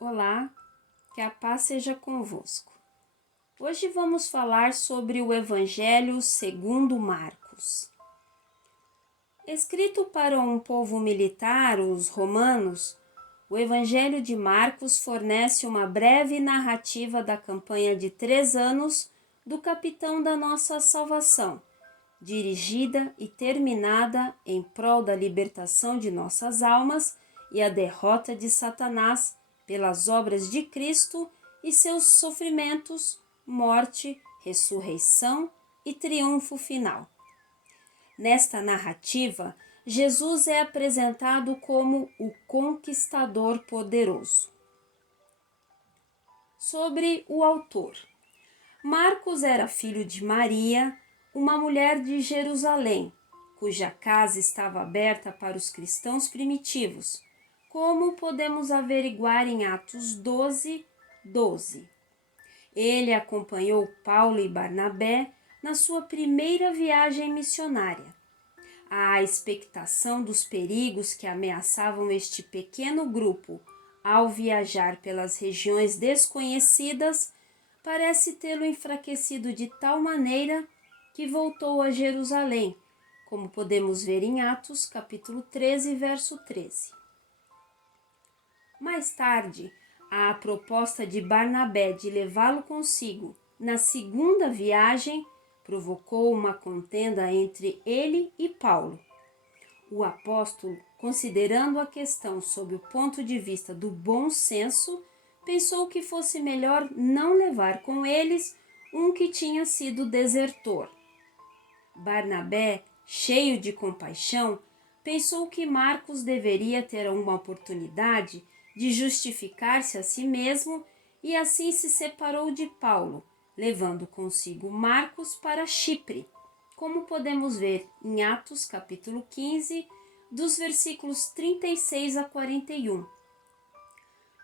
Olá, que a paz seja convosco. Hoje vamos falar sobre o Evangelho segundo Marcos. Escrito para um povo militar, os romanos, o Evangelho de Marcos fornece uma breve narrativa da campanha de 3 anos do capitão da nossa salvação, dirigida e terminada em prol da libertação de nossas almas e a derrota de Satanás pelas obras de Cristo e seus sofrimentos, morte, ressurreição e triunfo final. Nesta narrativa, Jesus é apresentado como o conquistador poderoso. Sobre o autor. Marcos era filho de Maria, uma mulher de Jerusalém, cuja casa estava aberta para os cristãos primitivos, como podemos averiguar em Atos 12, 12. Ele acompanhou Paulo e Barnabé na sua primeira viagem missionária. A expectação dos perigos que ameaçavam este pequeno grupo ao viajar pelas regiões desconhecidas parece tê-lo enfraquecido de tal maneira que voltou a Jerusalém, como podemos ver em Atos, capítulo 13, verso 13. Mais tarde, a proposta de Barnabé de levá-lo consigo na segunda viagem provocou uma contenda entre ele e Paulo. O apóstolo, considerando a questão sob o ponto de vista do bom senso, pensou que fosse melhor não levar com eles um que tinha sido desertor. Barnabé, cheio de compaixão, pensou que Marcos deveria ter uma oportunidade de justificar-se a si mesmo e assim se separou de Paulo, levando consigo Marcos para Chipre, como podemos ver em Atos capítulo 15, dos versículos 36 a 41.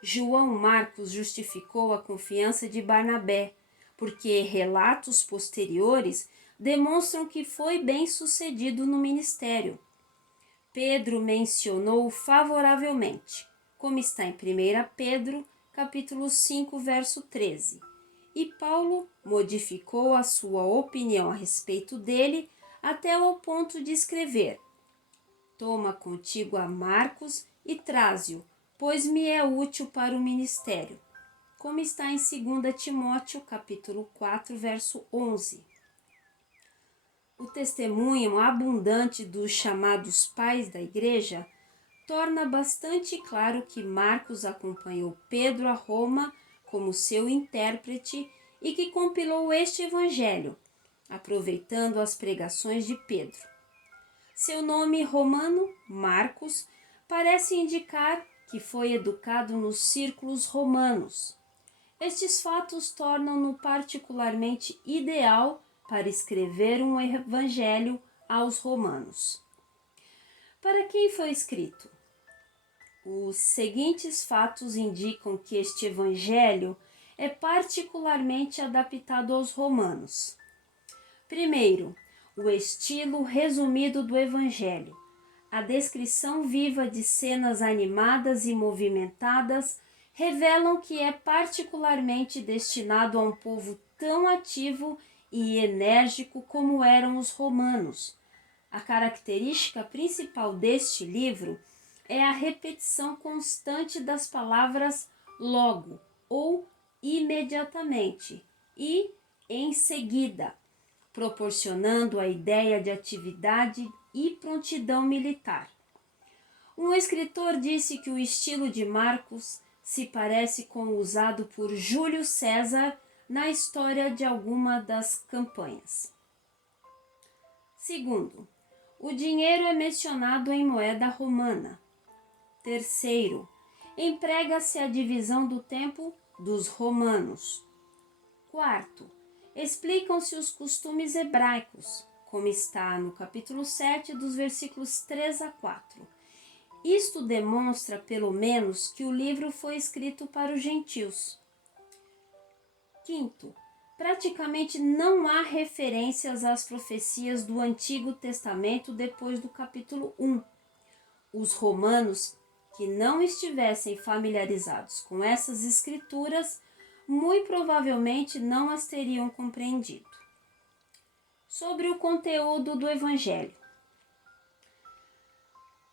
João Marcos justificou a confiança de Barnabé, porque relatos posteriores demonstram que foi bem sucedido no ministério. Pedro mencionou favoravelmente, como está em 1 Pedro, capítulo 5, verso 13. E Paulo modificou a sua opinião a respeito dele até ao ponto de escrever: toma contigo a Marcos e traze-o, pois me é útil para o ministério, como está em 2 Timóteo, capítulo 4, verso 11. O testemunho abundante dos chamados pais da igreja torna bastante claro que Marcos acompanhou Pedro a Roma como seu intérprete e que compilou este evangelho, aproveitando as pregações de Pedro. Seu nome romano, Marcos, parece indicar que foi educado nos círculos romanos. Estes fatos tornam-no particularmente ideal para escrever um evangelho aos romanos. Para quem foi escrito? Os seguintes fatos indicam que este evangelho é particularmente adaptado aos romanos. Primeiro, o estilo resumido do evangelho. A descrição viva de cenas animadas e movimentadas revelam que é particularmente destinado a um povo tão ativo e enérgico como eram os romanos. A característica principal deste livro é a repetição constante das palavras logo ou imediatamente e em seguida, proporcionando a ideia de atividade e prontidão militar. Um escritor disse que o estilo de Marcos se parece com o usado por Júlio César na história de alguma das campanhas. Segundo, o dinheiro é mencionado em moeda romana. Terceiro, emprega-se a divisão do tempo dos romanos. Quarto, explicam-se os costumes hebraicos, como está no capítulo 7, dos versículos 3 a 4. Isto demonstra, pelo menos, que o livro foi escrito para os gentios. Quinto, praticamente não há referências às profecias do Antigo Testamento depois do capítulo 1. Os romanos que não estivessem familiarizados com essas escrituras, muito provavelmente não as teriam compreendido. Sobre o conteúdo do Evangelho.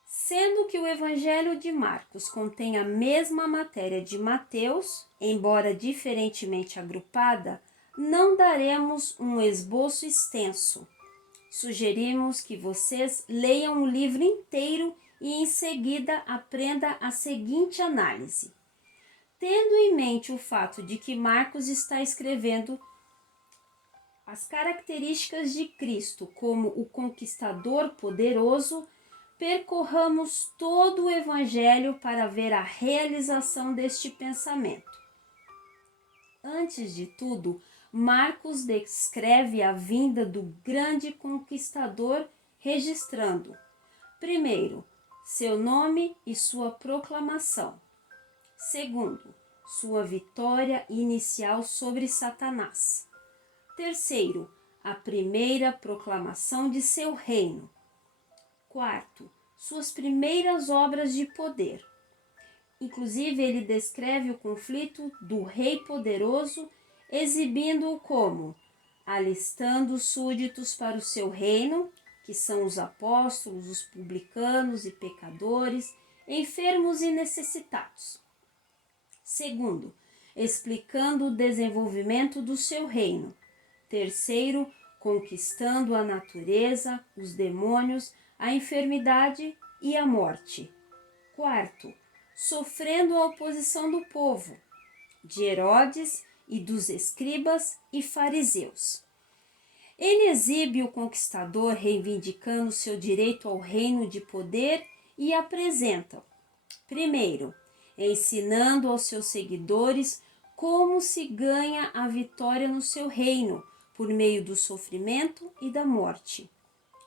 Sendo que o Evangelho de Marcos contém a mesma matéria de Mateus, embora diferentemente agrupada, não daremos um esboço extenso. Sugerimos que vocês leiam o livro inteiro e em seguida aprenda a seguinte análise. Tendo em mente o fato de que Marcos está escrevendo as características de Cristo como o conquistador poderoso, percorramos todo o Evangelho para ver a realização deste pensamento. Antes de tudo, Marcos descreve a vinda do grande conquistador, registrando, primeiro, seu nome e sua proclamação. Segundo, sua vitória inicial sobre Satanás. Terceiro, a primeira proclamação de seu reino. Quarto, suas primeiras obras de poder. Inclusive, ele descreve o conflito do rei poderoso, exibindo-o como alistando súditos para o seu reino, que são os apóstolos, os publicanos e pecadores, enfermos e necessitados. Segundo, explicando o desenvolvimento do seu reino. Terceiro, conquistando a natureza, os demônios, a enfermidade e a morte. Quarto, sofrendo a oposição do povo, de Herodes e dos escribas e fariseus. Ele exibe o conquistador reivindicando seu direito ao reino de poder e apresenta, primeiro, ensinando aos seus seguidores como se ganha a vitória no seu reino, por meio do sofrimento e da morte.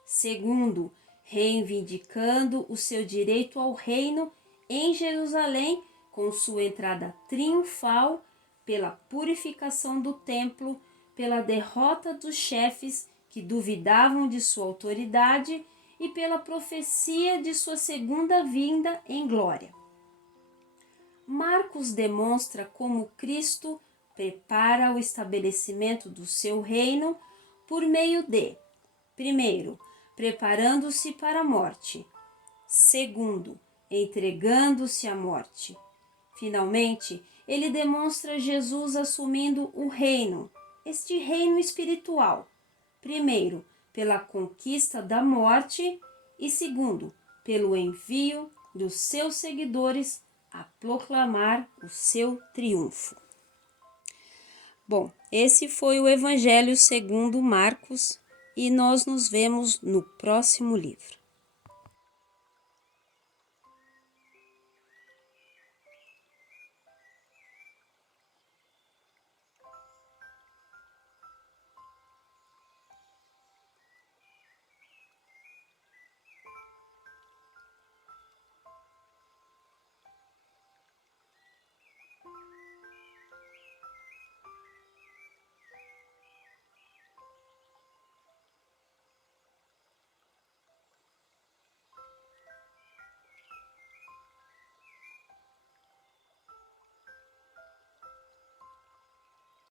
Segundo, reivindicando o seu direito ao reino em Jerusalém, com sua entrada triunfal, pela purificação do templo, pela derrota dos chefes que duvidavam de sua autoridade e pela profecia de sua segunda vinda em glória. Marcos demonstra como Cristo prepara o estabelecimento do seu reino por meio de, primeiro, preparando-se para a morte. Segundo, entregando-se à morte. Finalmente, ele demonstra Jesus assumindo o reino, este reino espiritual. Primeiro, pela conquista da morte e segundo, pelo envio dos seus seguidores a proclamar o seu triunfo. Bom, esse foi o Evangelho segundo Marcos e nós nos vemos no próximo livro.